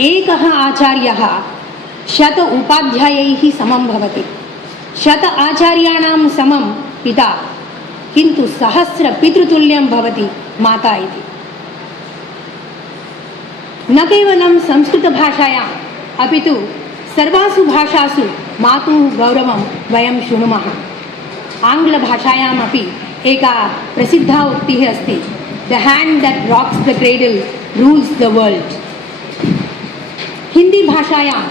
एकः आचार्यः शत उपाध्यायैः समं भवति। शत आचार्याणां समं पिता, किन्तु सहस्र पितृतुल्यं भवति माता इति। न केवलं संस्कृतभाषायाम् अपि तु सर्वासु भाषासु मातुः गौरवं वयं शृणुमः। आङ्ग्लभाषायामपि एका प्रसिद्धा उक्तिः अस्ति, the hand that rocks the cradle rules the world. Hindi भाषायां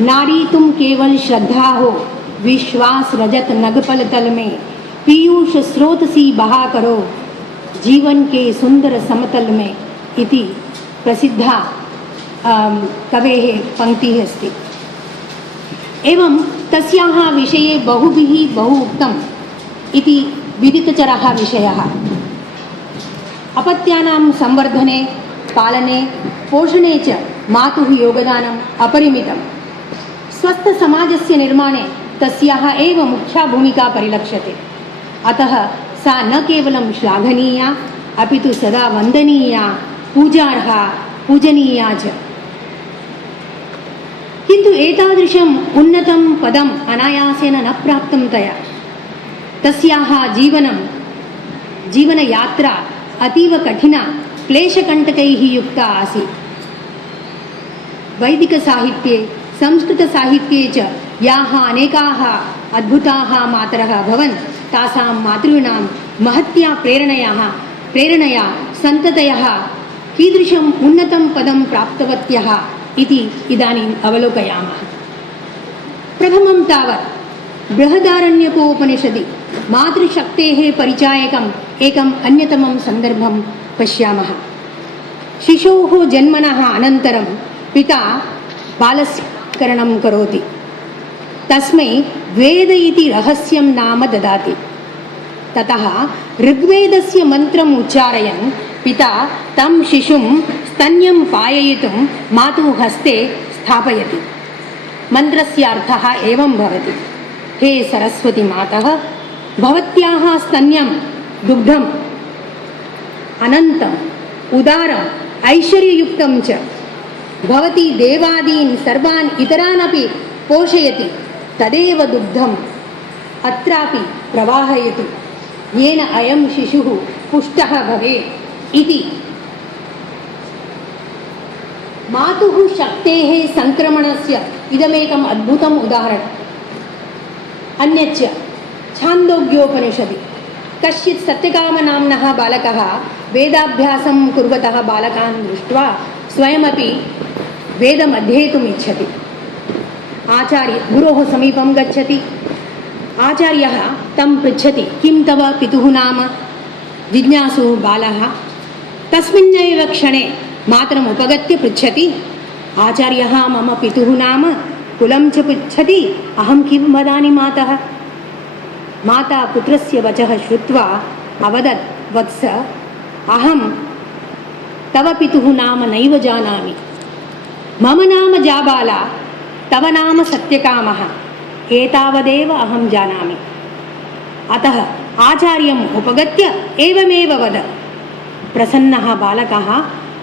नारी तुम केवल श्रद्धा हो, विश्वास रजत नगपल तल में, पीयूष स्रोत सी बहा करो, जीवन के सुंदर समतल में इति प्रसिद्धा कवेः पंक्तिः अस्ति। एवं तस्याः विषये बहुभिः बहु उक्तम् इति विदितचरः विषयः। अपत्यानां संवर्धने, पालने, पोषणे च मातुः योगदानम् अपरिमितम्। स्वस्थसमाजस्य निर्माणे तस्याः एव मुख्या भूमिका परिलक्ष्यते। अतः सा न केवलं श्लाघनीया अपि तु सदा वन्दनीया, पूजार्हा, पूजनीया च। किन्तु एतादृशम् उन्नतं पदम् अनायासेन न प्राप्तं तया। तस्याः जीवनयात्रा अतीव कठिना, क्लेशकण्टकैः युक्ता आसीत्। वैदिकसाहित्ये, संस्कृतसाहित्ये च याः अनेकाः अद्भुताः मातरः अभवन्, तासां मातॄणां महत्या प्रेरणया सन्ततयः कीदृशम् उन्नतं पदं प्राप्तवत्यः इति इदानीम् अवलोकयामः। प्रथमं तावत् बृहदारण्यकोपनिषदि मातृशक्तेः परिचायकम् एकम् अन्यतमं सन्दर्भं पश्यामः। शिशोः जन्मनः अनन्तरं पिता बालस्य करणं करोति। तस्मै वेद इति रहस्यं नाम ददाति। ततः ऋग्वेदस्य मन्त्रम् उच्चारयन् पिता तं शिशुं स्तन्यं पाययितुं मातुः हस्ते स्थापयति। मन्त्रस्य अर्थः एवं भवति, हे सरस्वती मातः, भवत्याः स्तन्यं दुग्धम् अनन्तम् उदारम् ऐश्वर्ययुक्तं च, भवती देवादीन् सर्वान् इतरानपि पोषयति, तदेव दुग्धम् अत्रापि प्रवाहयतु, येन अयं शिशुः पुष्टः भवेत् इति। मातुः शक्तेः संक्रमणस्य इदमेकम् अद्भुतम् उदाहरणम्। अन्यच्च छान्दोग्योपनिषदि कश्चित् सत्यकामनाम्नः बालकः वेदाभ्यासं कुर्वतः बालकान् दृष्ट्वा स्वयमपि वेदम् अध्येतुम् इच्छति। गुरोः समीपं गच्छति। आचार्यः तं पृच्छति, किं तव पितुः नाम? जिज्ञासुः बालः तस्मिन्नेव क्षणे मातरम् उपगत्य पृच्छति, आचार्यः मम पितुः नाम? कुलं च पृच्छति, अहं किं वदामि मातः? माता पुत्रस्य वचः श्रुत्वा अवदत्, वत्स, अहं तव पितुः नाम नैव जानामि। मम नाम जाबाला, तव नाम सत्यकामः, एतावदेव अहं जानामि। अतः आचार्यम् उपगत्य एवमेव वद। प्रसन्नः बालकः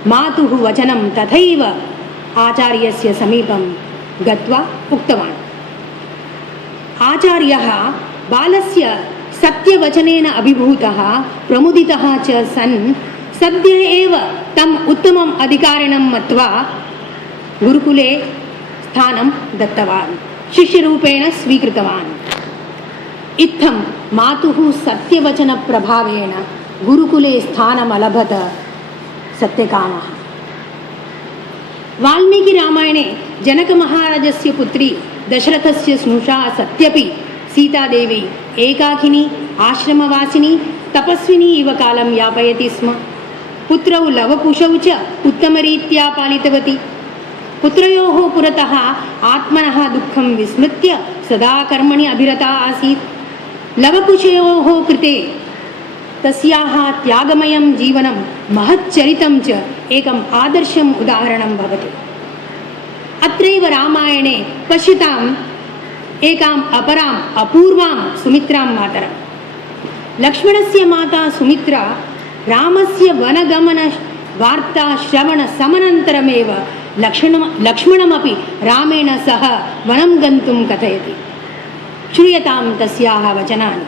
मातुः वचनं तथैव आचार्यस्य समीपं गत्वा उक्तवान्। आचार्यः बालस्य सत्यवचनेन अभिभूतः प्रमुदितः च सन् सद्य एव तम् उत्तमम् अधिकारिणं मत्वा गुरुकुले स्थानं दत्तवान्, शिष्यरूपेण स्वीकृतवान्। इत्थं मातुः सत्यवचनप्रभावेण गुरुकुले स्थानमलभत सत्यकामः। वाल्मीकिरामायणे जनकमहाराजस्य पुत्री दशरथस्य स्नुषा सत्यपि सीतादेवी एकाकिनी आश्रमवासिनी तपस्विनी इव कालं यापयति स्म। पुत्रौ लवकुशौ च उत्तमरीत्या पालितवती। पुत्रयोः पुरतः आत्मनः दुःखं विस्मृत्य सदा कर्मणि अभिरता आसीत्। लवकुशयोः कृते तस्याः त्यागमयं जीवनं महच्चरितं च एकम् आदर्शम् उदाहरणं भवति। अत्रैव रामायणे पश्यताम् एकाम् अपराम् अपूर्वां सुमित्रां मातरम्। लक्ष्मणस्य माता सुमित्रा रामस्य वार्ता श्रवण समनन्तरमेव लक्ष्मणमपि रामेण सह वनं गन्तुं कथयति। श्रूयतां तस्याः वचनानि।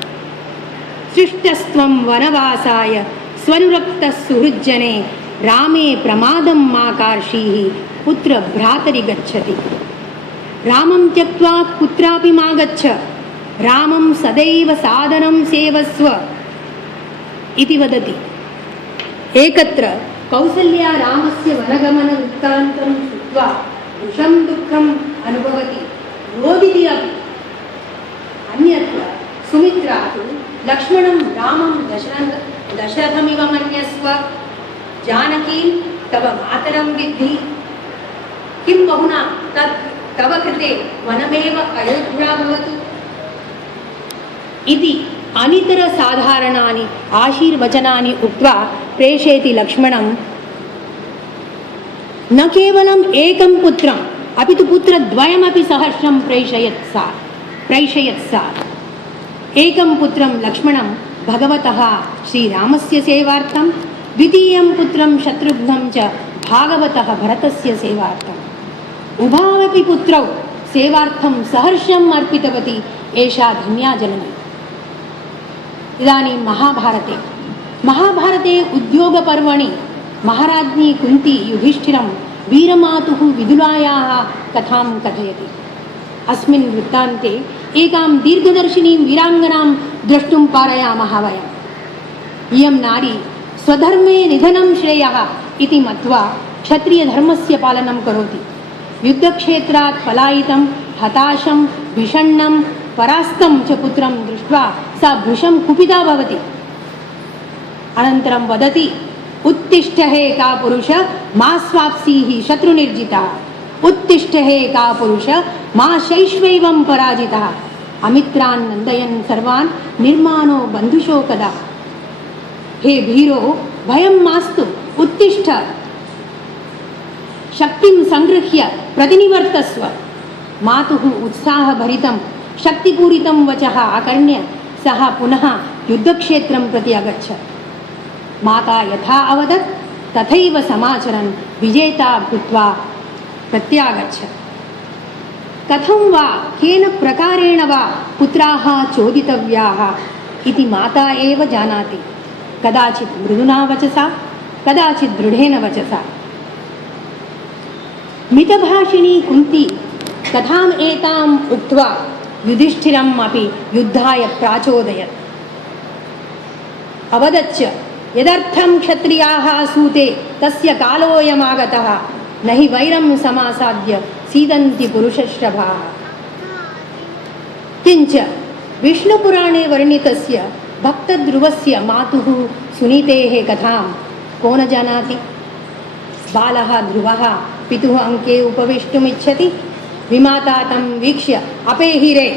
सृष्टस्त्वं वनवासाय स्वनुरक्तः सुहृज्जने रामे प्रमादं मा कार्षीः पुत्र भ्रातरि गच्छति। रामं त्यक्त्वा कुत्रापि मा गच्छ, रामं सदैव सादरं सेवस्व इति वदति। एकत्र कौसल्या रामस्य वनगमनवृत्तान्तं श्रुत्वा भृशं दुःखम् अनुभवति, रोदिति अपि। अन्यत्र सुमित्रा तु लक्ष्मणं रामं दशरथमिव मन्यस्व, जानकीं तव मातरं विद्धि, किं बहुना तत् तव कृते वनमेव अयोध्या भवतु इति अनितरसाधारणानि आशीर्वचनानि उक्त्वा प्रेषयति लक्ष्मणं। न केवलम् एकं पुत्रम् अपि तु पुत्रद्वयमपि सहर्षं प्रैषयत् सा। एकं पुत्रं लक्ष्मणं भगवतः श्रीरामस्य सेवार्थं, द्वितीयं पुत्रं शत्रुघ्नं च भागवतः भरतस्य सेवार्थम्। उभावपि पुत्रौ सेवार्थं सहर्षम् अर्पितवती एषा धन्या जननी। इदानीं महाभारते उद्योगपर्वणि महाराज्ञी कुन्ती युधिष्ठिरं वीरमातुः विदुलायाः कथां कथयति। अस्मिन् वृत्तान्ते एकां दीर्घदर्शिनीं वीराङ्गनां द्रष्टुं पारयामः वयम्। इयं नारी स्वधर्मे निधनं श्रेयः इति मत्वा क्षत्रियधर्मस्य पालनं करोति। युद्धक्षेत्रात् पलायितं हताशं विषण्णं परास्तं च पुत्रं दृष्ट्वा सा भृशं कुपिता भवति। अनन्तरं वदति, उत्तिष्ठ हे का पुरुष मा स्वाप्सीः शत्रुनिर्जितः, उत्तिष्ठ हे का पुरुष मा शैश्वैवं पराजितः, अमित्रान् नन्दयन् सर्वान् निर्मानो बन्धुशोकदा। हे भीरो भयं मास्तु, उत्तिष्ठ, शक्तिं संगृह्य प्रतिनिवर्तस्व। मातुः उत्साहभरितं शक्तिपूरितं वचः आकर्ण्य सः पुनः युद्धक्षेत्रं प्रति अगच्छत्। माता यथा अवदत् तथैव समाचरन् विजेता भूत्वा प्रत्यागच्छत्। कथं वा केन प्रकारेण वा पुत्राः चोदितव्याः इति माता एव जानाति। कदाचित् मृदुना वचसा, कदाचित् दृढेन वचसा। मितभाषिणी कुन्ती कथाम् एताम् उक्त्वा युधिष्ठिरम् अपि युद्धाय प्राचोदयत्। अवदच्च, यदर्थं क्षत्रियाः सूते तस्य कालोऽयमागतः, न हि वैरं समासाद्य सीदन्ति पुरुषश्रभाः। किञ्च विष्णुपुराणे वर्णितस्य भक्तध्रुवस्य मातुः सुनीतेः कथां को न जानाति। बालः ध्रुवः पितुः अङ्के उपवेष्टुमिच्छति। विमाता तं वीक्ष्य अपेहिरे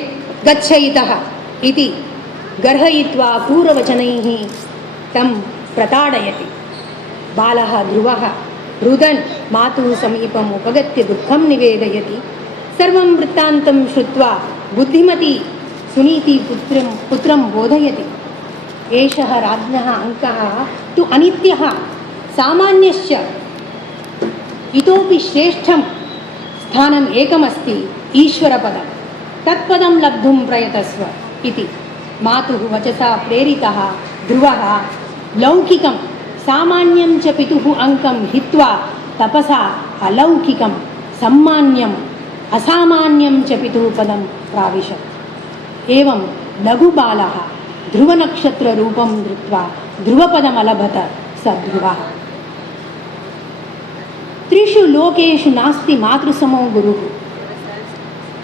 गच्छ इतः इति गर्हयित्वा क्रूरवचनैः तं प्रताडयति। बालः ध्रुवः रुदन् मातुः समीपम् उपगत्य दुःखं निवेदयति। सर्वं वृत्तान्तं श्रुत्वा बुद्धिमती सुनीति पुत्रं बोधयति। एषः राज्ञः अङ्कः तु अनित्यः सामान्यश्च, इतोपि श्रेष्ठं स्थानम् एकमस्ति, ईश्वरपदं, तत्पदं लब्धुं प्रयतस्व इति मातुः वचसा प्रेरितः ध्रुवः लौकिकं सामान्यं च पितुः अङ्कं हित्वा तपसा अलौकिकं सम्मान्यम् असामान्यं च पितुः पदं प्राविशत्। एवं लघुबालः ध्रुवनक्षत्ररूपं धृत्वा ध्रुवपदमलभत स ध्रुवः। त्रिषु लोकेषु नास्ति मातृसमो गुरुः।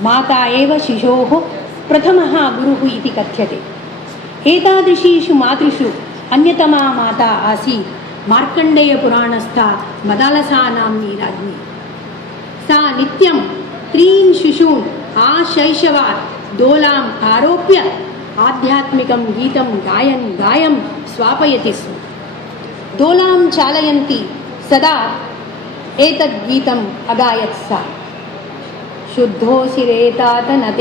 माता एव शिशोः प्रथमः गुरुः इति कथ्यते। एतादृशीषु मातृषु अन्यतमा माता आसीत् मार्कण्डेयपुराणस्था मदालसा नाम्नी राज्ञी। सा नित्यं त्रीन् शिशून् आशैशवात् दोलाम् आरोप्य आध्यात्मिकं गीतं गायन् स्वापयति स्म। दोलां चालयन्ती सदा एतद्गीतम् अगायत् सा। शुद्धोऽसि रेतात न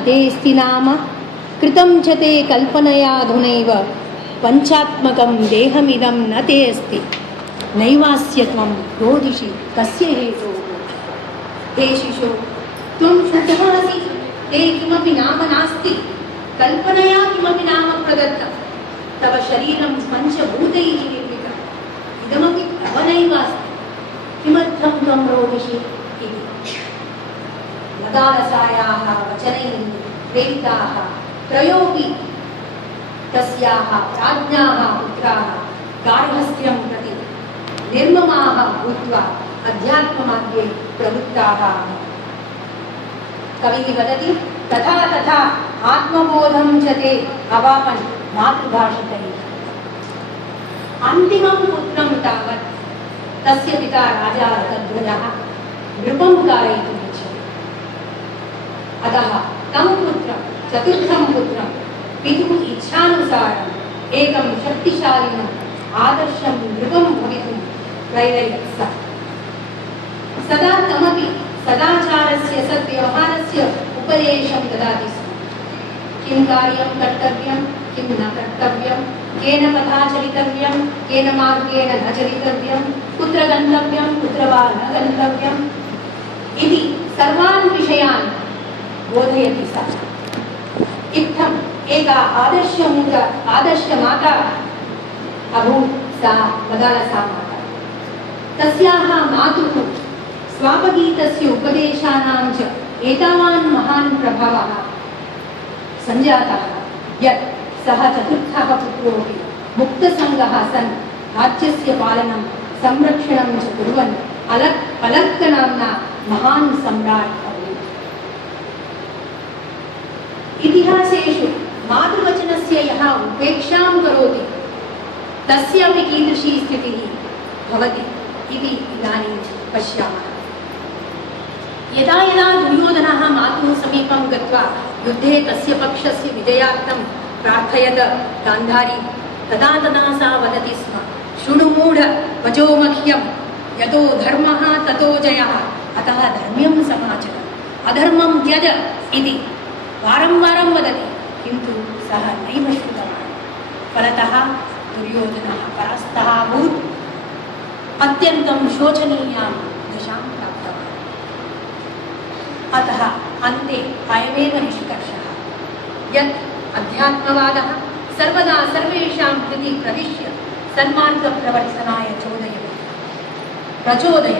तेऽस्ति नाम कृतं च ते कल्पनयाधुनैव पंचात्मकं देहमिदं न ते अस्ति नैवास्य त्वं रोदिषि कस्य हेतोः। हे शिशो त्वं शुद्धः असि, ते किमपि नाम नास्ति, कल्पनया किमपि नाम प्रदत्तं, तव शरीरं पञ्चभूतैः निर्मितम्, इदमपि तव नैवास्ति, किमर्थं त्वं रोदिषि इति। मदालसायाः वचनैः प्रेरिताः त्रयोऽपि तस्याः प्राज्ञाः पुत्राः गार्हस्थ्यं प्रति निर्ममाः भूत्वा अध्यात्ममार्गे प्रवृत्ताः। कविः वदति तथा तथा आत्मबोधं च ते अवापन् मातृभाषितैः। अन्तिमं पुत्रं तावत् तस्य पिता राजा रथध्वजः नृपं कारयितुम् इच्छति। अतः तं पुत्रं चतुर्थं पुत्रं पितुः इच्छानुसारम् एकं शक्तिशालिनम् आदर्शं नृपं भवितुं प्रेरयत् सः। सदा तमपि सदाचारस्य सद्व्यवहारस्य उपदेशं ददाति स्म। किं कार्यं कर्तव्यं, किं न कर्तव्यं, केन पथा चलितव्यं, केन मार्गेण न चलितव्यं, कुत्र गन्तव्यं, कुत्र वा न गन्तव्यम् इति सर्वान् विषयान् बोधयति सः। इत्थम् एका आदर्शमाता अभूत् सा मदालसा माता। तस्याः मातुः स्वापगीतस्य उपदेशानां च एतावान् महान् प्रभावः सञ्जातः यत् सः चतुर्थः पुत्रोऽपि मुक्तसङ्गः सन् राज्यस्य पालनं संरक्षणं च कुर्वन् अलक्कनाम्ना महान् सम्राट् अभूत्। इतिहासेषु मातृवचनस्य यः उपेक्षां करोति तस्यापि कीदृशी स्थितिः भवति इति इदानीं पश्यामः। यदा यदा दुर्योधनः मातुः समीपं गत्वा युद्धे तस्य पक्षस्य विजयार्थं प्रार्थयत गान्धारी, तदा तदा सा वदति स्म, शृणु मूढ वचो मह्यं, यतो धर्मः ततो जयः, अतः धर्म्यं समाचर, अधर्मं त्यज इति वारं वारं वदति, किन्तु सः नैव श्रुतवान्। फलतः दुर्योधनः परास्तः अभूत्, अत्यन्तं शोचनीयां दशां प्राप्तवान्। अतः अन्ते अयमेव निष्कर्षः यत् अध्यात्मवादः सर्वदा सर्वेषां हृदि प्रविश्य सन्मार्गप्रवर्तनाय प्रचोदयति।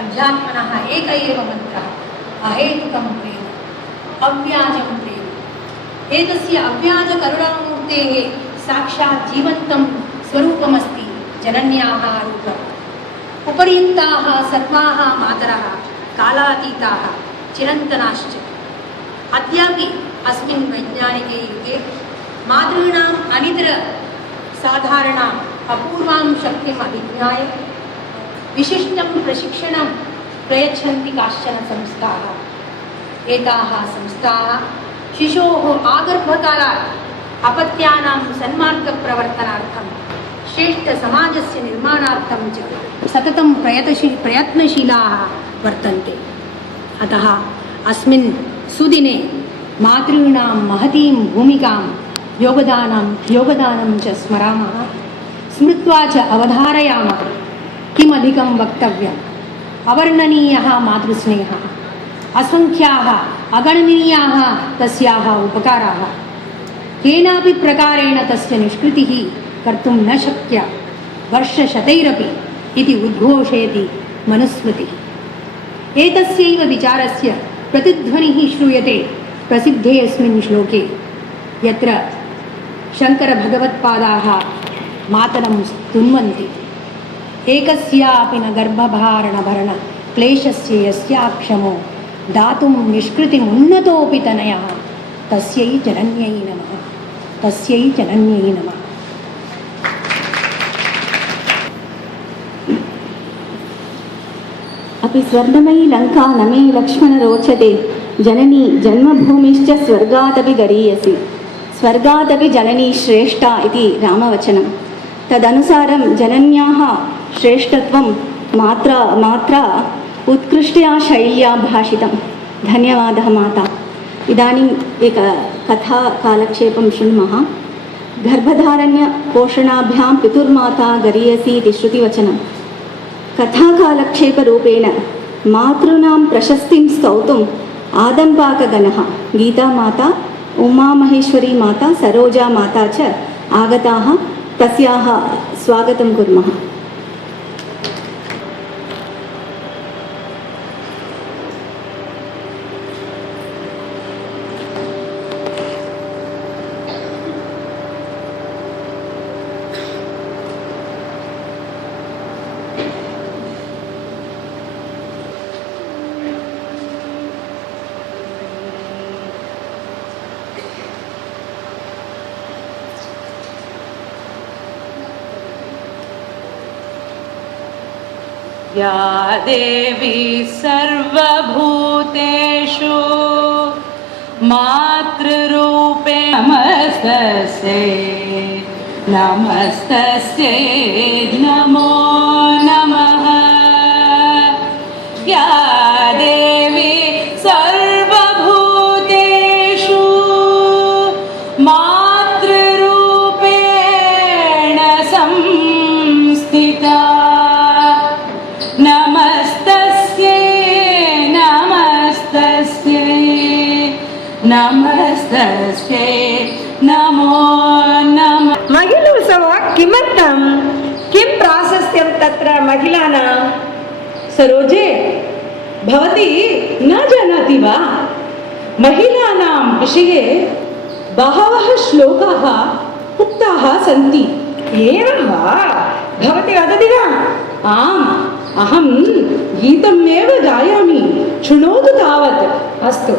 अध्यात्मनः एक एव मन्त्रः अहेतुकं प्रेम, अव्याजं प्रेम। एतस्य अव्याजकरुणामूर्तेः साक्षात् जीवन्तं स्वरूपमस्ति जनन्याः रूपम्। उपर्युक्ताः सर्वाः मातरः कालातीताः चिरन्तनाश्च। अद्यापि अस्मिन् वैज्ञानिके युगे मातॄणाम् अनितरसाधारणाम् अपूर्वां शक्तिम् अभिज्ञाय विशिष्टं प्रशिक्षणं प्रयच्छन्ति काश्चन संस्थाः। एताः संस्थाः शिशोः आगर्भकालात् अपत्यानां सन्मार्गप्रवर्तनार्थं श्रेष्ठसमाजस्य निर्माणार्थं च सततं प्रयत्नशीलाः वर्तन्ते। अतः अस्मिन् सुदिने मातॄणां महतीं भूमिकां योगदानं च स्मरामः, स्मृत्वा च अवधारयामः। किमधिकं वक्तव्यम्। अवर्णनीयः मातृस्नेहः, असङ्ख्याः अगणनीयाः तस्याः उपकाराः। केनापि प्रकारेण तस्य निष्कृतिः कर्तुं न शक्या वर्षशतैरपि इति उद्घोषयति मनुस्मृतिः। एतस्यैव विचारस्य प्रतिध्वनिः श्रूयते प्रसिद्धेऽस्मिन् श्लोके, यत्र शङ्करभगवत्पादाः मातरं स्तुन्वन्ति। एकस्यापि न गर्भभारणभरण क्लेशस्य यस्याक्षमो दातुं निष्कृतिमुन्नतोऽपि तनयः, तस्यै जनन्यै नमः, तस्यै जनन्यै नमः। अपि स्वर्णमयी लङ्का न मे लक्ष्मण रोचते, जननी जन्मभूमिश्च स्वर्गादपि गरीयसी, स्वर्गादपि जननी श्रेष्ठा इति रामवचनं। तदनुसारं जनन्याः श्रेष्ठत्वं मात्रा उत्कृष्टया शैल्या भाषितं। धन्यवादः माता। इदानीम् एक कथा कालक्षेपं शृण्मः। गर्भधारण्य पोषणाभ्यां पितुर्माता गरीयसी इति श्रुतिवचनं। कथाकालक्षेपरूपेण मातॄणां प्रशस्तिं स्तौतुम् आदम्पाकगणः गीतामाता, उमामहेश्वरी माता, सरोजा माता च आगताः। तस्याः स्वागतं कुर्मः। या देवी सर्वभूतेषु मातृरूपे नमस्तस्यै नमस्तस्यै नमो नमः। या देवी सर्वभूतेषु मातृरूपेण संस्थिता नमस्तस्यै नमस्तस्यै नमस्तस्यै नमो नमः। महिलोत्सव किमर्थं किं प्राशस्त्यं तत्र महिलानां? सरोजे, भवती न जानाति वा? महिलानां विषये बहवः श्लोकाः उक्ताः सन्ति। एवं वा? भवती वदति वा? आम्, अहं गीतमेव गायामि, शृणोतु तावत्। अस्तु।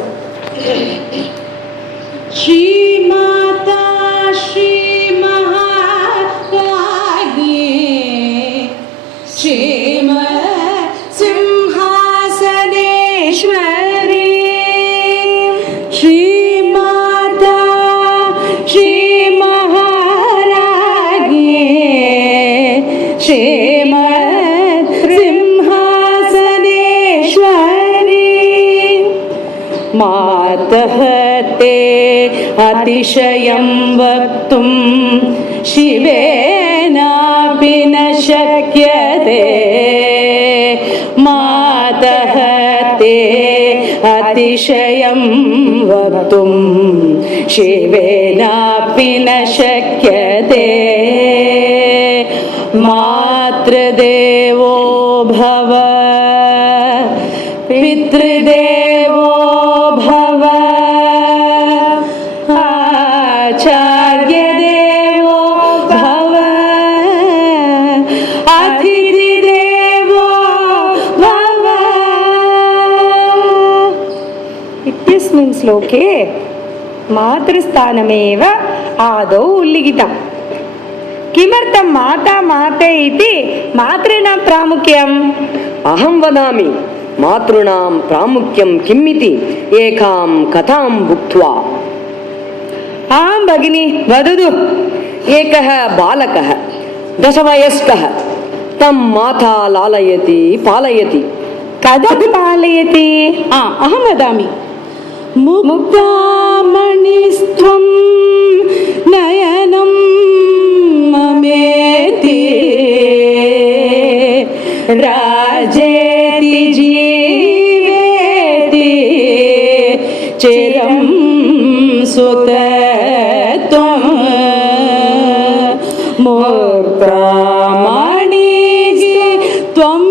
श्रीमाता श्रीमहाराज्ञी सिंहासनेश्वरी श्रीमाता श्रीमहाराज्ञी मातः ते अतिशयं वक्तुं शिवेनापि न शक्यते। मातः ते अतिशयं वक्तुं शिवेनापि न शक्यते। मातृदेवो भव पितृदेवो भव आचार्यदेवो भव अतिथिदेवो भव। इत्यस्मिन् श्लोके मातृस्थानमेव आदौ उल्लिखितम्। किमर्थं माता माते इति मातॄणां प्रामुख्यम्? अहं वदामि मातॄणां प्रामुख्यं किमिति एकां कथां भुक्त्वा। आं भगिनी, वदतु। एकः बालकः दशवयस्कः तं माता लालयति पालयति। कथं पालयति? अहं वदामि। मुक्तामणिस्त्वं नयनं ममेति राजेति जीवेति चिरं सुतत्वं मूर्तामणिः त्वं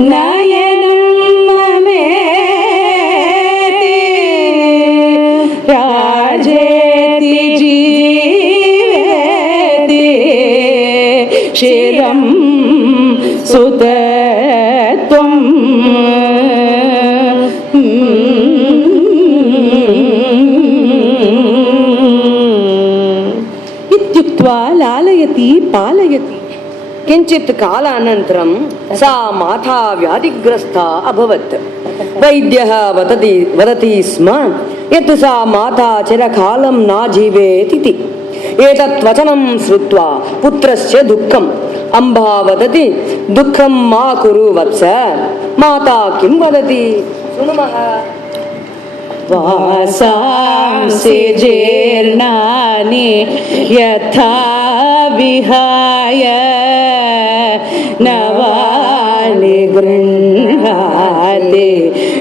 नयनं ममेति राजेति जीवेति चिरं सुतत्वं। इत्युक्त्वा लालयति पालयति। किञ्चित् कालानन्तरं सा माता व्याधिग्रस्ता अभवत्। वैद्यः वदति स्म यत् सा माता चिरकालं न जीवेत् इति। एतत् वचनं श्रुत्वा पुत्रस्य दुःखम्। अम्बा वदति, दुःखं मा कुरु वत्स, माता किं वदति शृणुमः। वासांसि जीर्णानि यथा विहाय नवानि गृह्णाति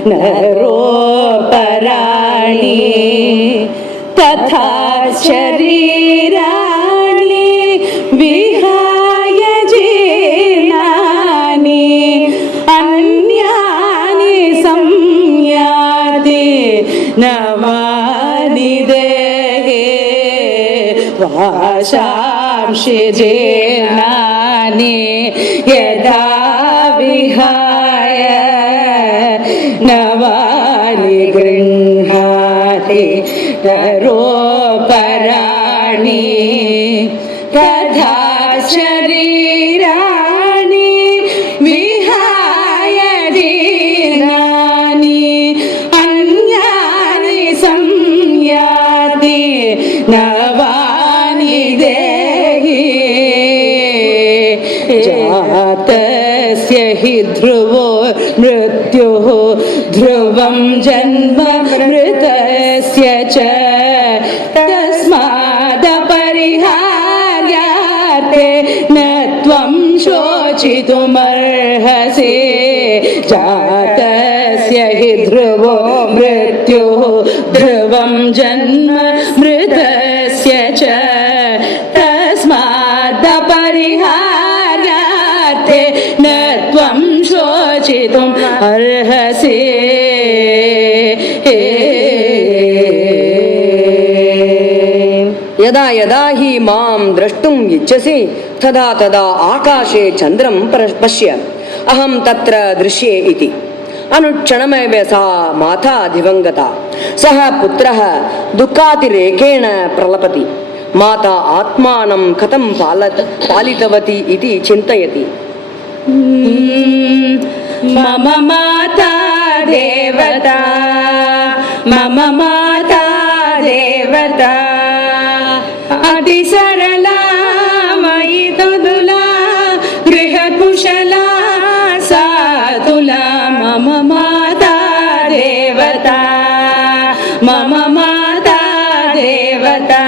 नरोपराणि तथा शरीराणि विहाय जीर्णानि अन्यानि संयाति नवानि देहे वासांसि जीर्णानि यदा विहाय नवानि गृह्णाति नरोपराणि तथा शरीराणि विहाय जीर्णानि अन्यानि संयाति नवानि देहि जातस्य हि ध्रुवो मृत्युः ध्रुवं जन्म मृतस्य च तस्मादपरिहार्याते न त्वं शोचितुमर्हसि जातस्य हि ध्रुवो मृत्युः ध्रुवं जन्म मृतस्य च तस्मादपरिहार्याते न त्वं शोचितुम् अर्हसि यदा यदा हि मां द्रष्टुं इच्छसि तदा तदा आकाशे चन्द्रं पश्य अहं तत्र दृश्ये इति। अनुक्षणमेव सा माता दिवङ्गता। सः पुत्रः दुःखातिरेकेण प्रलपति। माता आत्मानं कथं पालितवती इति चिन्तयति। मम माता देवता मम माता देवता अतिसरला मयि तुला गृहकुशला सा तुला मम माता देवता मम माता देवता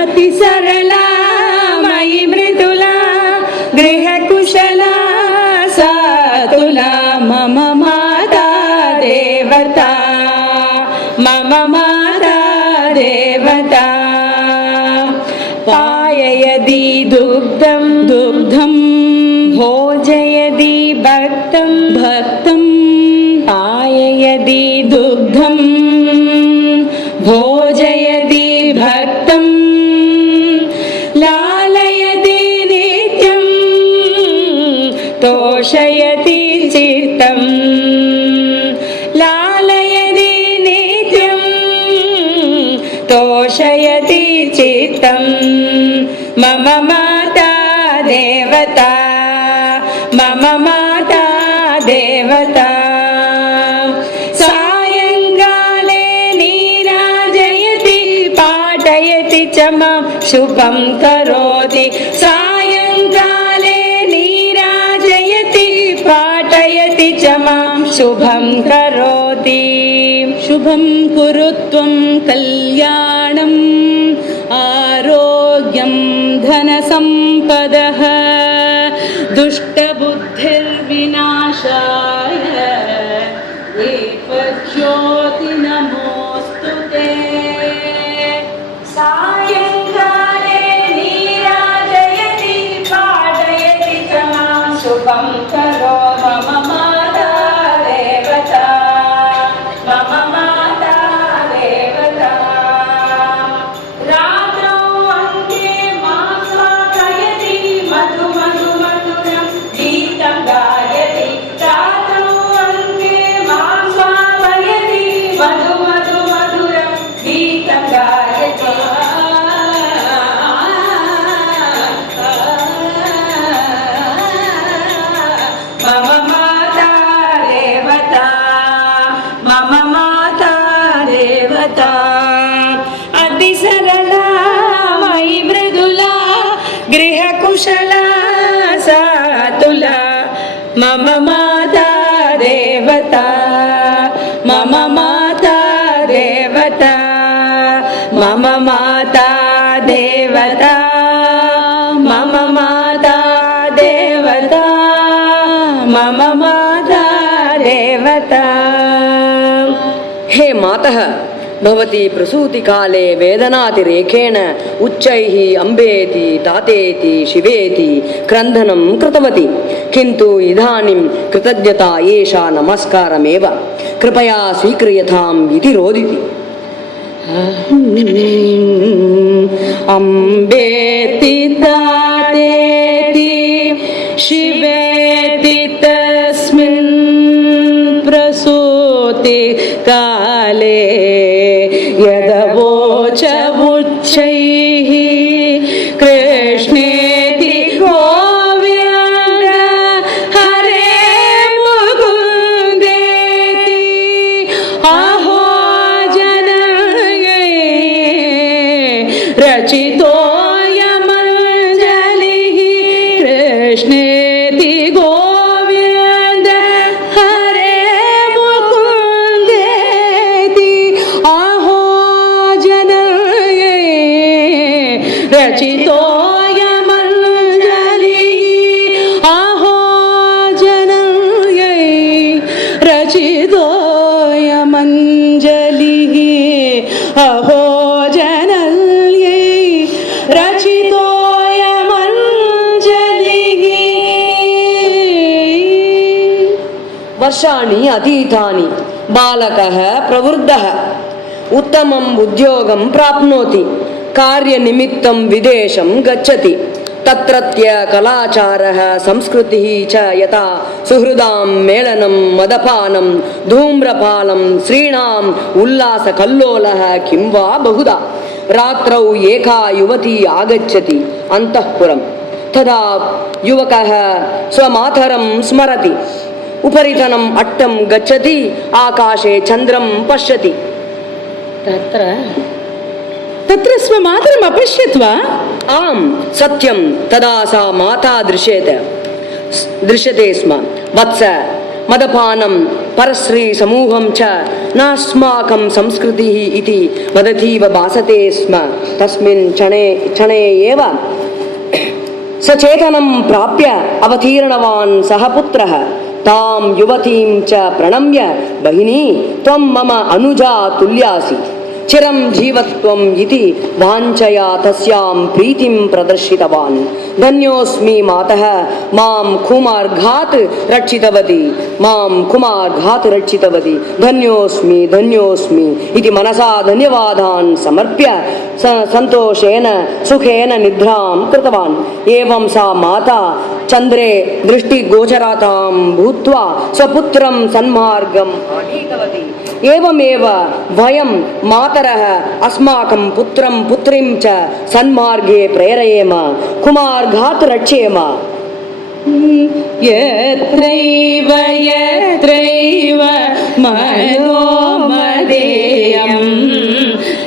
अतिसरला मयि मृदुला गृहकुशला सा तुला मम माता देवता मम माता देवता पाययदि दुग्धं दुग्धं भोजयदि भक्तं भक्तं पाययदि दुग्धं भोजयति भक्तं लालयति नित्यं तोषयति चित्तं लालयति नित्यं तोषयति चित्तं मम माता देवता मम माता देवता सायंकाले नीराजयति पाठयति च मां शुभं करोति सायंकाले नीराजयति पाठयति च मां शुभं करोति शुभं कुरु त्वं कल्याणम् आरोग्यं धनसम्पदः दुष्टबुद्धिर्विनाशाय दीपज्योति नमोऽस्तु ते सायंकाले नीराजयति पाठयति च मां शुभं करो मम माता देवता मम माता देवता रात्रौ अन्ते मां स्वागयति मधु मधु मधुरं गीतं गायति रात्रौ अन्ते मां स्वागयति मधु मधु मधुरं गीतं गायति मम माता देवता मम माता देवता अति सरला मयि मृदुला गृहकुशला सा तुला मम माता देवता मम माता देवता मम माता देवता। हे मातः, भवती प्रसूतिकाले वेदनातिरेकेण उच्चैः अम्बेति तातेति शिवेति क्रन्दनं कृतवती, किन्तु इदानीं कृतज्ञता एषा नमस्कारमेव, कृपया स्वीक्रियताम् इति रोदिति। अम्बेति तातेति शिवेति तस्मिन् प्रसूति काले यदवोच उच्चैः कृष्णेति गोविन्द हरे मुकुन्देति अहो जनये रचितोऽयमञ्जलिः कृष्णेति गोविन्द हरे मुकुन्देति अहो जनये रचितोऽयमञ्जलिः अहो जनये रचितोऽयमञ्जलिः अहो जनये रचितोऽयमञ्जलिः। वर्षाणि अतीतानि, बालकः प्रवृद्धः, उत्तमम् उद्योगं प्राप्नोति, कार्यनिमित्तं विदेशं गच्छति। तत्रत्य कलाचारः संस्कृतिः च यथा सुहृदां मेलनं मदपानं धूम्रपानं स्त्रीणाम् उल्लासकल्लोलः किं वा बहुधा। रात्रौ एका युवती आगच्छति अन्तःपुरं, तदा युवकः स्वमातरं स्मरति, उपरितनम् अट्टं गच्छति, आकाशे चन्द्रं पश्यति। तत्र स्वमातरम् अपश्यत् वा? आम् सत्यं, तदा सा माता दृश्यते स्म। वत्स, मदपानं परश्री समूहं च नास्माकं संस्कृतिः इति वदतीव भासते स्म। तस्मिन् क्षणे एव सचेतनं प्राप्य अवतीर्णवान् सः पुत्रः तां युवतीं च प्रणम्य, भगिनी त्वं मम अनुजा तुल्यासि, चिरं जीवत्वम् इति वाञ्छया तस्यां प्रीतिं प्रदर्शितवान्। धन्योऽस्मि मातः, मां कुमार्घात् रक्षितवती, धन्योऽस्मि इति मनसा धन्यवादान् समर्प्य सन्तोषेण सुखेन निद्रां कृतवान्। एवं सा माता चन्द्रे दृष्टिगोचरातां भूत्वा स्वपुत्रं सन्मार्गम् आनीतवती। एवमेव वयं मातरः अस्माकं पुत्रं पुत्रीं च सन्मार्गे प्रेरयेम, कुमार्घात् रक्षेम। यत्रैव यत्रैव मनोमदेयं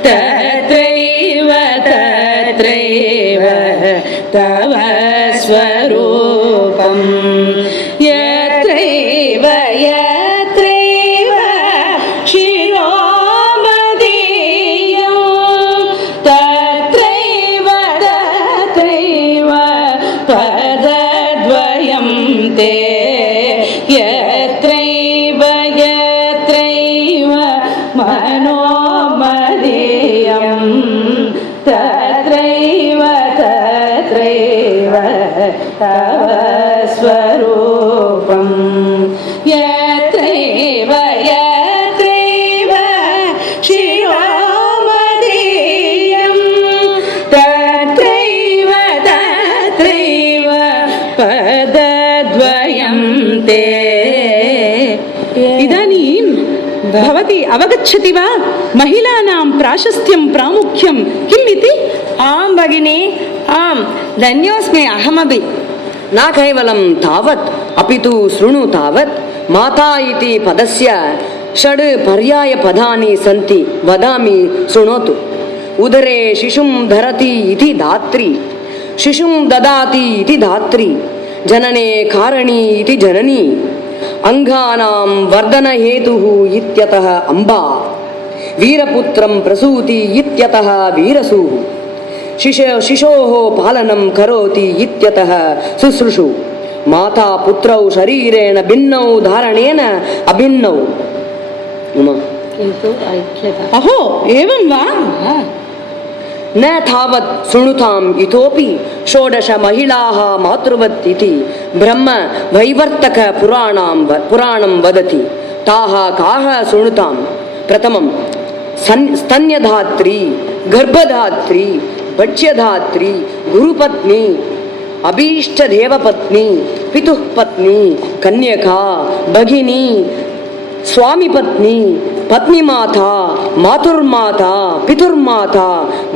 तत्रैव तत्रैव तव स्वरूपं। यत्रैव यत्रैव शिरोमदीयं तत्रैव तत्रैव पदद्वयं ते। यत्रैव यत्रैव मनोमदीयं तत्रैव तत्रैव तव स्वरूपं। यत्रैव यत्रैव शिरोमदीयं तत्रैव तत्रैव पदद्वयं ते। इदानीं भवती अवगच्छति वा महिलानां प्राशस्त्यं प्रामुख्यं किम् इति? आं भगिनी, आं धन्योऽस्मि अहमपि। न केवलं तावत्, अपि तु शृणु तावत्, माता इति पदस्य 6 पर्यायपदानि सन्ति, वदामि शृणोतु। उदरे शिशुं धरति इति धात्री, शिशुं ददाति इति धात्री, जनने कारिणी इति जननी, अंगानां वर्धनहेतुः इत्यतः अम्बा, वीरपुत्रं प्रसूति इत्यतः वीरसूः, शिशोः पालनं करोति इत्यतः शुश्रूषु, माता पुत्रौ शरीरेण भिन्नौ धारणेन अभिन्नौ। अहो एवं वा? न तावत् शृणुताम् इतोपि षोडश महिलाः मातृवत् इति ब्रह्म वैवर्तक पुराणं वदति। ताः काः शृणुताम्? प्रथमं स्तन्यधात्री, गर्भधात्री, भक्ष्यधात्री, गुरुपत्नी, अभीष्टदेवपत्नी, पितुः पत्नी, कन्यका, भगिनी, स्वामी पत्नी, पत्नी माता, मातुर्माता, पितुर्माता,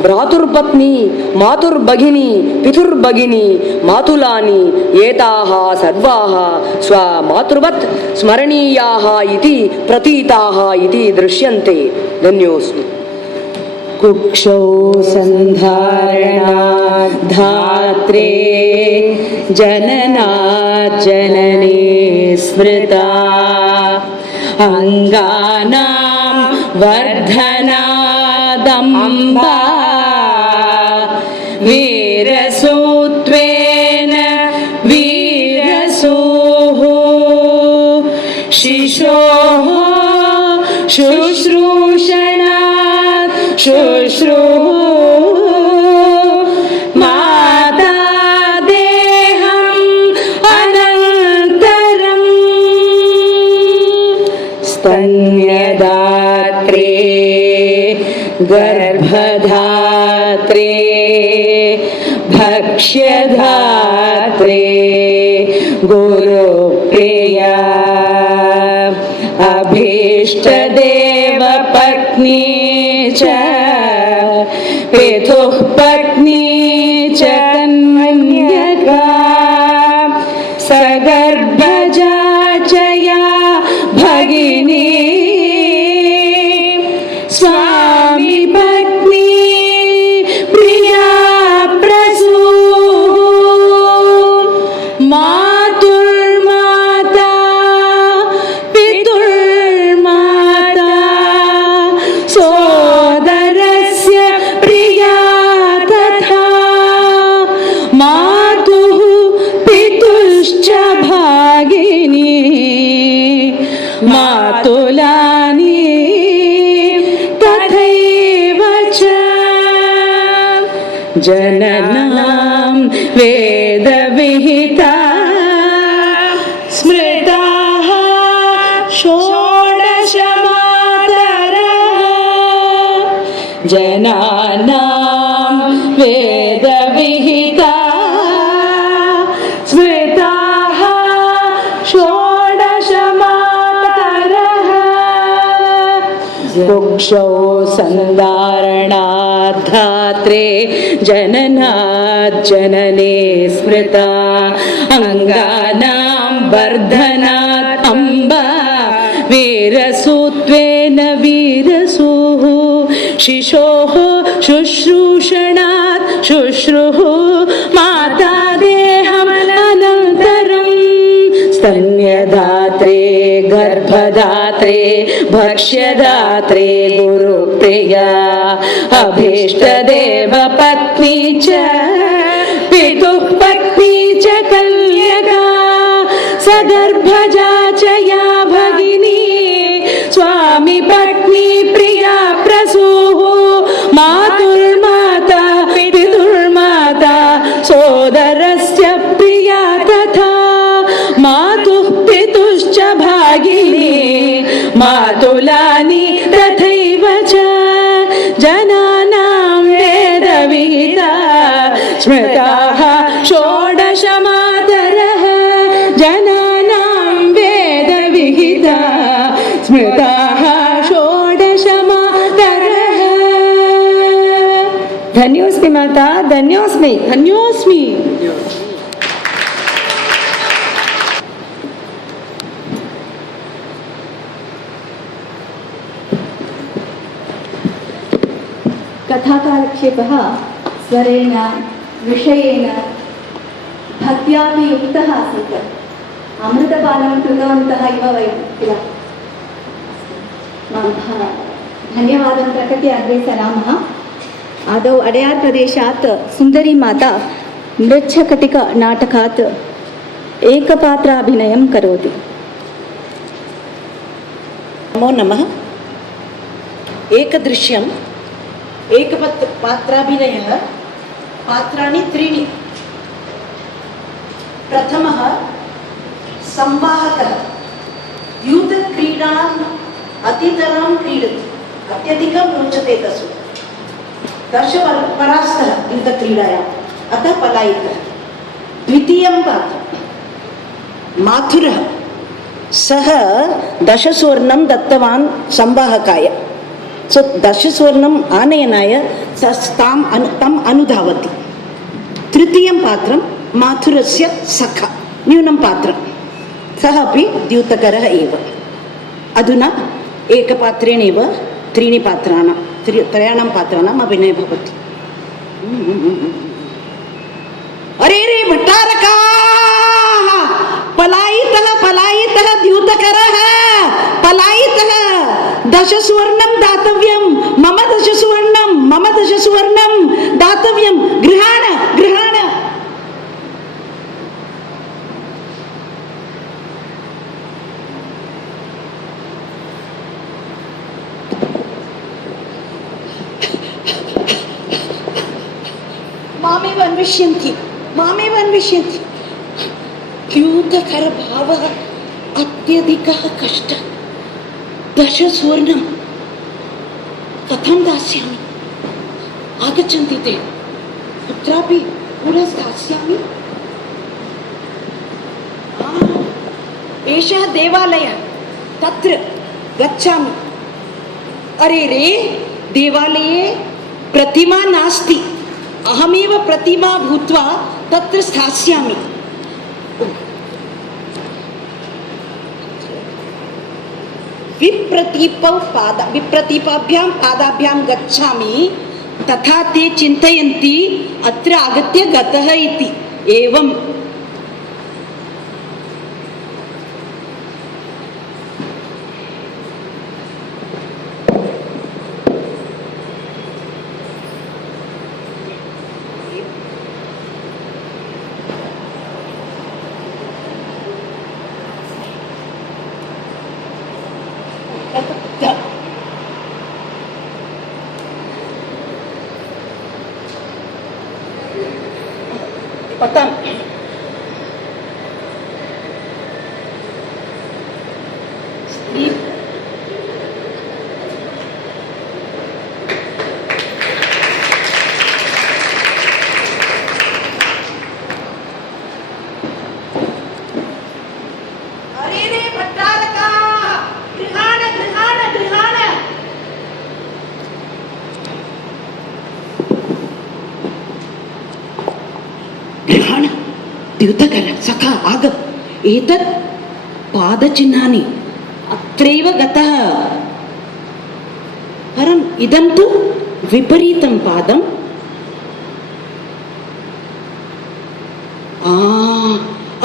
भ्रातुर्पत्नी, मातुर्भगिनी, पितुर्भगिनी, मातुलानी एताः सर्वाः स्वमातृवत् स्मरणीयाः इति प्रतीताः इति दृश्यन्ते। धन्योऽस्मि। कुक्षौ सन्धारणात् धात्रे जननात् जननी स्मृता अङ्गानां वर्धनादम्बा वीरसूत्वेन वीरसूः शिशोः शुश्रूषणात् शुश्रूः माता देहम् अनन्तरम् स्तन्यदात्रे गर्भधात्रे भक्ष्यधात्रे गुरुप्रिया अभीष्टदेवपत्नी च पितुः पत्नी च कन्यका सगर्भजा च या भगिनी स्वामी पत्नी प्रिया प्रसूः मातुर्माता पितुर्माता सोदरस्य प्रिया तथा मातुः पितुश्च भागिनी मातुलानी तथैव च जननां वेदविहिता स्मृताः षोडश मातरः जनानां वेदविहिता स्मृताः षोडश मातरः कुक्षौ सन्धारणात् धात्रे जननात् जनने स्मृता अङ्गानां वर्धनात् अम्बा वीरसूत्वेन वीरसूः शिशोः शुश्रूषणात् शुश्रूः माता देहम् अनन्तरम् स्तन्यदात्रे गर्भदात्रे भक्ष्यदात्रे गुरुप्रिया अभीष्टदेवपत्नी च पितुः पत्नी च कन्यका सगर्भजा च या भगिनी स्वामी पत्नी प्रिया प्रसूः मातुर्माता पितुर्माता सोदरस्य प्रिया तथा मातुः पितुश्च भागिनी मातुलानी तथैव च जनानां वेदविहिता स्मृताः षोडश मातरः जनानां वेदविहिता स्मृताः षोडश मातरः। धन्योऽस्मि माता, धन्योऽस्मि, धन्योऽस्मि। कथाकालक्षेपः स्वरेण विषयेण भक्त्यापि युक्तः आसीत्। अमृतपानं कृतवन्तः इव वयं किल। धन्यवादं प्रकट्य अग्रे सरामः। आदौ अडयार् प्रदेशात् सुन्दरी माता मृच्छकटिकनाटकात् एकपात्राभिनयं करोति। नमो नमः। एकदृश्यम् एकपात्राभिनयः पात्राणि त्रीणि। प्रथमः संवाहकः युद्धक्रीडाम् अतितरां क्रीडति, अत्यधिकं रोचते तस्मिन्। दर्शपरास्तः युद्धक्रीडायाम् अतः पलायितः। द्वितीयं पात्रं माथुरः, सः दशस्वर्णं दत्तवान् संवाहकाय। सो दशस्वर्णम् आनयनाय तम् अनुधावति। तृतीयं पात्रं माथुरस्य सखा, न्यूनं पात्रं, सः अपि द्यूतकरः एव। अधुना एकपात्रेणैव त्रयाणां पात्राणाम् अभिनयः भवति। अरे रे भट्टारकाः, पलायितः द्यूतकरः, पलायितः, दशस्वर्णं दातव्यं, मम दशस्वर्णं दातव्यं, गृहाण। मामेव अन्विष्यन्ति। द्यूतकरभावः अत्यधिकः कष्टः। दशस्वर्णं कथं दास्यामि? आगच्छन्ति ते, कुत्रापि पुनस्दास्यामि। एषः देवालयः, तत्र गच्छामि। अरे रे, देवालये प्रतिमा नास्ति, अहमेव प्रतिमा भूत्वा तत्र स्थास्यामि। विप्रतीपाभ्यां पादाभ्यां गच्छामि, तथा ते चिन्तयन्ति अत्र आगत्य गतः इति। एवं पतन। अरे रे भट्टारका, गृहाण। गृहाण, द्यूतकर, सखा आगम। एतत् पादचिह्नानि, अत्रैव गतः। परम् इदं तु विपरीतं पादम्।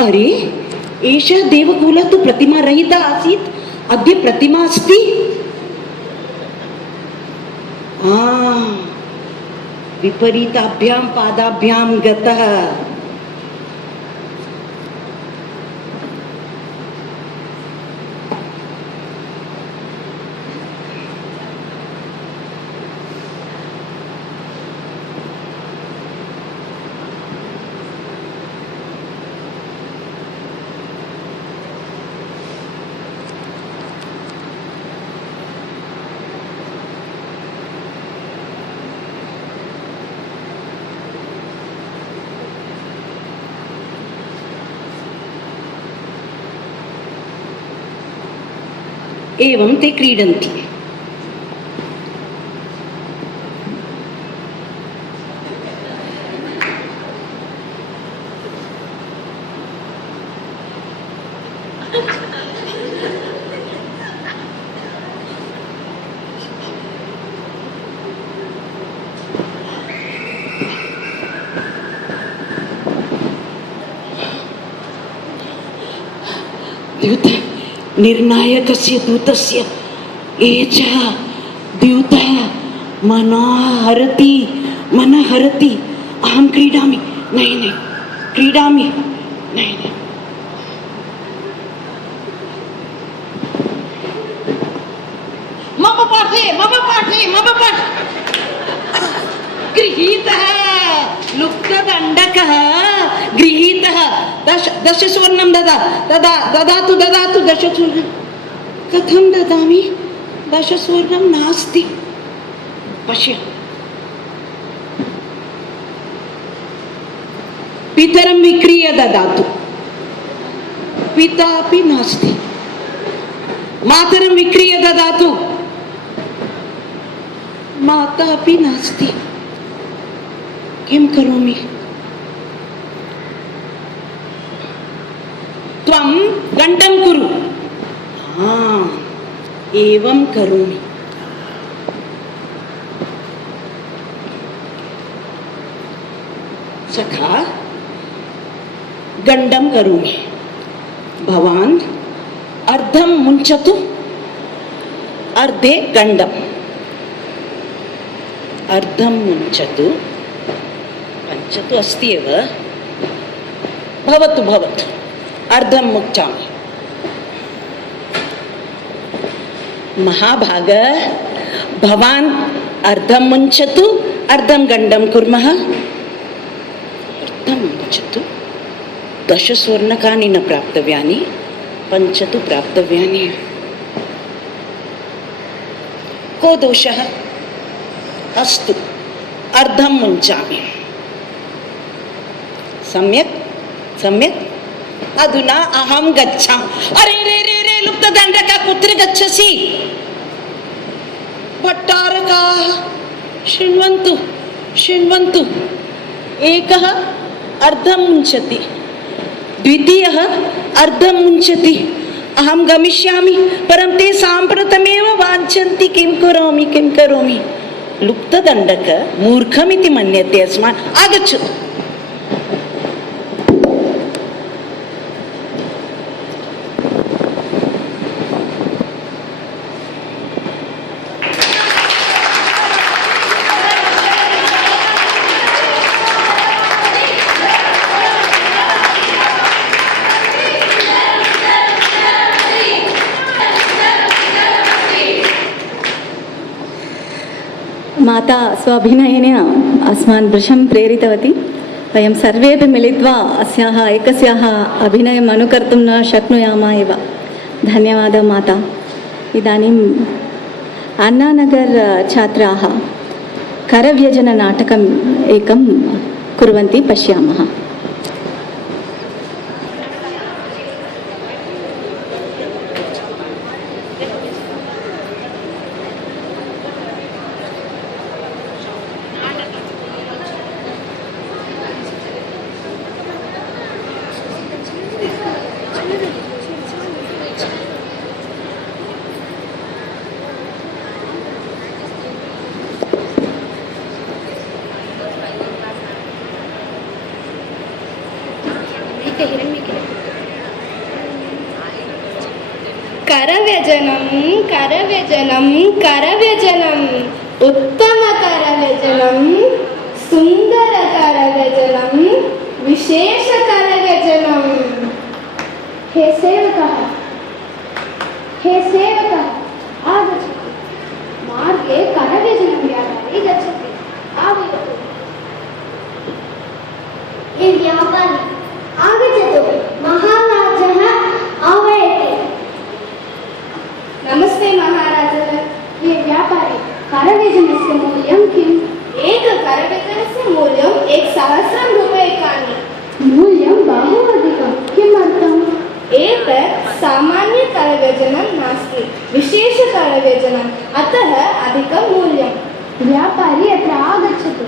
अरे, एषः देवकुलः तु प्रतिमारहितः आसीत्, अद्य प्रतिमा अस्ति। विपरीताभ्यां पादाभ्यां गतः। एवं ते क्रीडन्ति। निर्णायकस्य दूतस्य एषः द्यूतः मनः हरति। अहं क्रीडामि, नहीं क्रीडामि, नहीं गृहीतः लुप्तदण्डकः गृहीतः दश स्वर्णं ददातु दश स्वर्णं कथं ददामि 10 स्वर्णं नास्ति पश्य पितरं विक्रीय ददातु पिता अपि नास्ति मातरं विक्रीय ददातु माता अपि नास्ति किं करोमि त्वं गण्डं कुरु एवं करोमि सखा गण्डं करोमि भवान् अर्धं मुञ्चतु अर्धे गण्डम् अर्धं मुञ्चतु पञ्चतु अस्ति एव भवतु अर्धं मुञ्चामि महाभाग भवान् अर्धं मुञ्चतु अर्धं गण्डं कुर्मः अर्धं मुञ्चतु 10 स्वर्णकानि न प्राप्तव्यानि 5 तु प्राप्तव्यानि को दोषः अस्तु अर्धं मुञ्चामि सम्यक् अधुना अहं गच्छामि अरे रे रे रे लुप्तदण्डका कुत्र गच्छसि भट्टारकाः शृण्वन्तु एकः अर्धं मुञ्चति द्वितीयः अर्धं मुञ्चति अहं गमिष्यामि परं ते साम्प्रतमेव वाञ्छन्ति किं करोमि लुप्तदण्डक मूर्खमिति मन्यते अस्मान् आगच्छतु माता स्वाभिनयेन अस्मान् भृशं प्रेरितवती वयं सर्वेपि मिलित्वा अस्याः एकस्याः अभिनयम् अनुकर्तुं न शक्नुयामः एव धन्यवादः माता इदानीम् अन्नानगर् छात्राः करव्यजननाटकम् एकं कुर्वन्ति पश्यामः करव्यजनम् उत्तम करव्यजनम् सुंदर करव्यजनम् विशेष करव्यजनम् हे सेवकः आगच्छतु मार्गे करव्यजनं व्यापारी गच्छति आगच्छतु ये व्यापारी आगच्छतु महाराजः आह्वयति नमस्ते महाराजः ये व्यापारी करव्यजनस्य मूल्यं किम् एक करव्यजनस्य मूल्यं 1000 रूप्यकाणि मूल्यं बहु अधिकं किमर्थम् एतत् सामान्य करव्यजनं नास्ति विशेष करव्यजनम् अतः अधिकं मूल्यं व्यापारी अत्र आगच्छतु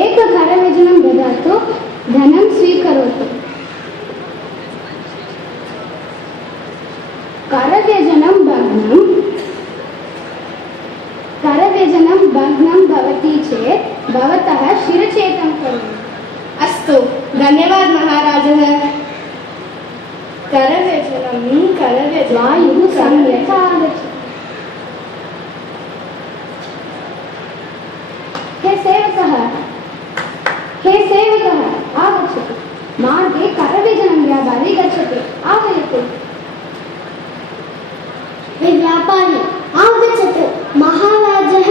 एक करव्यजनं ददातु धनं स्वीकरोतु करव्यजनं भग्नं भवति चेत् भवतः शिरच्छेदं करोमि अस्तु धन्यवादः महाराजः करव्यजनं वायुः सम्यक् आगच्छति हे सेवकः आगच्छतु मार्गे करव्यजनं व्यापारी गच्छति आगच्छतु व्यापारी आगच्छतु महाराजः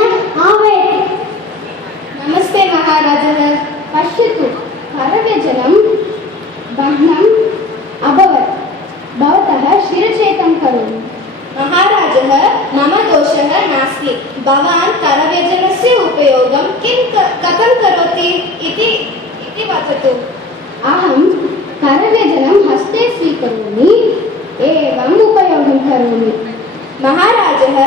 भवान् करव्यजनस्य उपयोगं कथं करोति इति वदतु। अहं करव्यजनं हस्ते स्वीकरोमि एवम् उपयोगं करोमि। महाराजः